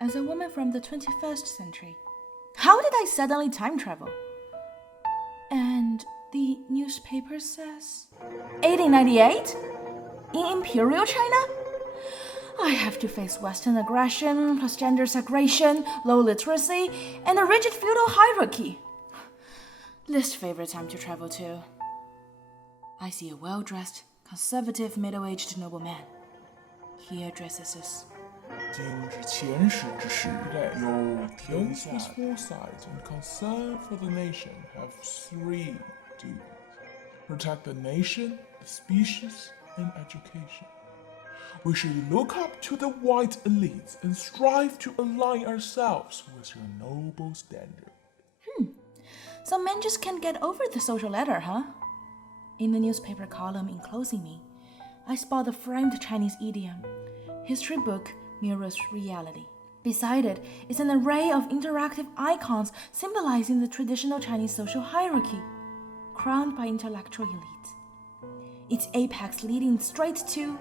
as a woman from the 21st century. How did I suddenly time travel? And the newspaper says 1898? In Imperial China? I have to face Western aggression, plus gender segregation, low literacy, and a rigid feudal hierarchy. Least favorite time to travel to. I see a well-dressed, conservative, middle-aged nobleman. He addresses us. 今日前史之时，有天下 with foresight and concern for the nation have three duties: protect the nation, the species, and education. We should look up to the white elites and strive to align ourselves with your noble standard. Some men just can't get over the social ladder, huh? In the newspaper column enclosing me, I spot the framed Chinese idiom. History book mirrors reality. Beside it is an array of interactive icons symbolizing the traditional Chinese social hierarchy, crowned by intellectual elites. Its apex leading straight to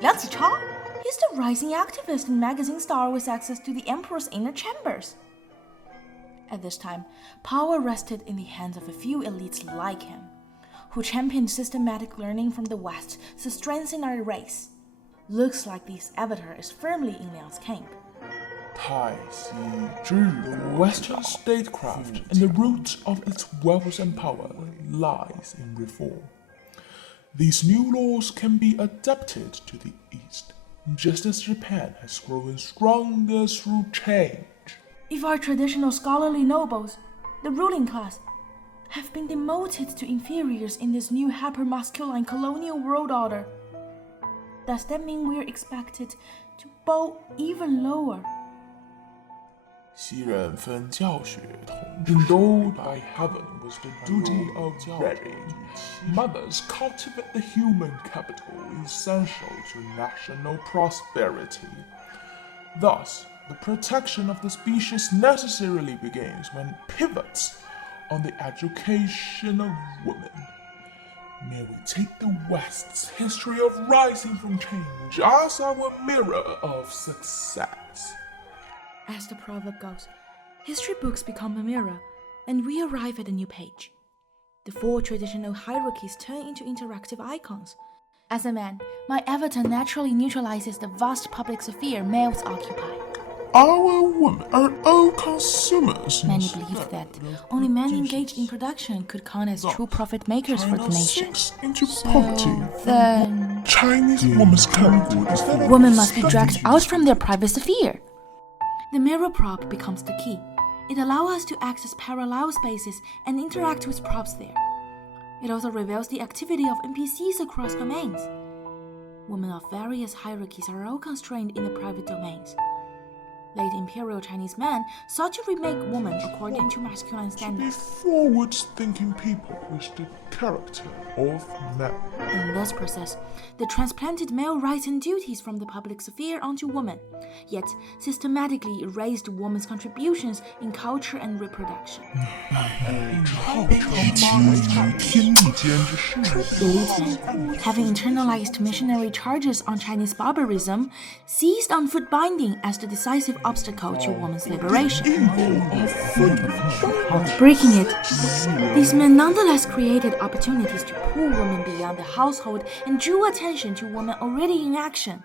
Liang Qichao. He's the rising activist and magazine star with access to the emperor's inner chambers. At this time, power rested in the hands of a few elites like him, who championed systematic learning from the West to strengthen our race. Looks like this avatar is firmly in Liang's camp. The Western statecraft and the root of its wealth and power lies in reform. These new laws can be adapted to the East, just as Japan has grown stronger through change. If our traditional scholarly nobles, the ruling class, have been demoted to inferiors in this new hyper-masculine colonial world order, does that mean we're expected to bow even lower? 昔人分教学统治，endowed by heaven with the duty of rearing. Mothers cultivate the human capital essential to national prosperity. Thus, the protection of the species necessarily begins when it pivots on the education of women. May we take the West's history of rising from change as our mirror of success. As the proverb goes, history books become a mirror, and we arrive at a new page. The four traditional hierarchies turn into interactive icons. As a man, my avatar naturally neutralizes the vast public sphere males occupy. Our women are all consumers. Many believed that only men engaged in production could count as true profit makers for the nation. Into poverty. Then, Chinese women's character is that women must be dragged out from their private sphere. The mirror prop becomes the key. It allows us to access parallel spaces and interact with props there. It also reveals the activity of NPCs across domains. Women of various hierarchies are all constrained in the private domains. Late imperial Chinese men sought to remake woman according to masculine standards. Forward-thinking people with the character of men. In this process, they transplanted male rights and duties from the public sphere onto women, yet systematically erased women's contributions in culture and reproduction. Having internalized missionary charges on Chinese barbarism, seized on foot binding as the decisive obstacle to women's liberation. Breaking it, these men nonetheless created opportunities to pull women beyond the household and drew attention to women already in action.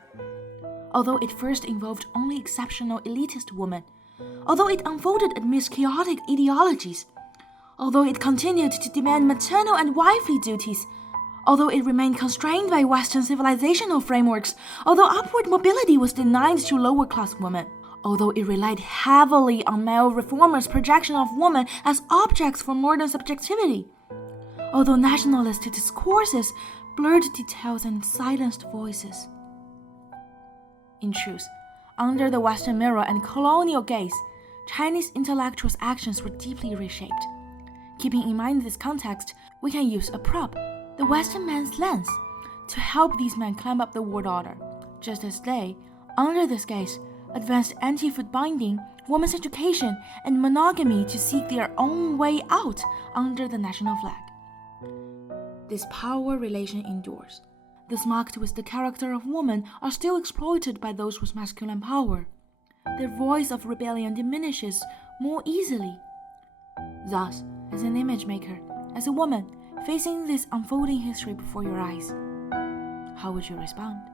Although it first involved only exceptional elitist women, although it unfolded amidst chaotic ideologies, although it continued to demand maternal and wifely duties, although it remained constrained by Western civilizational frameworks, although upward mobility was denied to lower-class women, although it relied heavily on male reformers' projection of women as objects for modern subjectivity, although nationalist discourses blurred details and silenced voices. In truth, under the Western mirror and colonial gaze, Chinese intellectuals' actions were deeply reshaped. Keeping in mind this context, we can use a prop, the Western man's lens, to help these men climb up the world order, just as they, under this gaze, advanced anti-foot binding, women's education, and monogamy to seek their own way out under the national flag. This power relation endures. Those marked with the character of woman are still exploited by those with masculine power. their voice of rebellion diminishes more easily. Thus, as an image maker, as a woman facing this unfolding history before your eyes, how would you respond?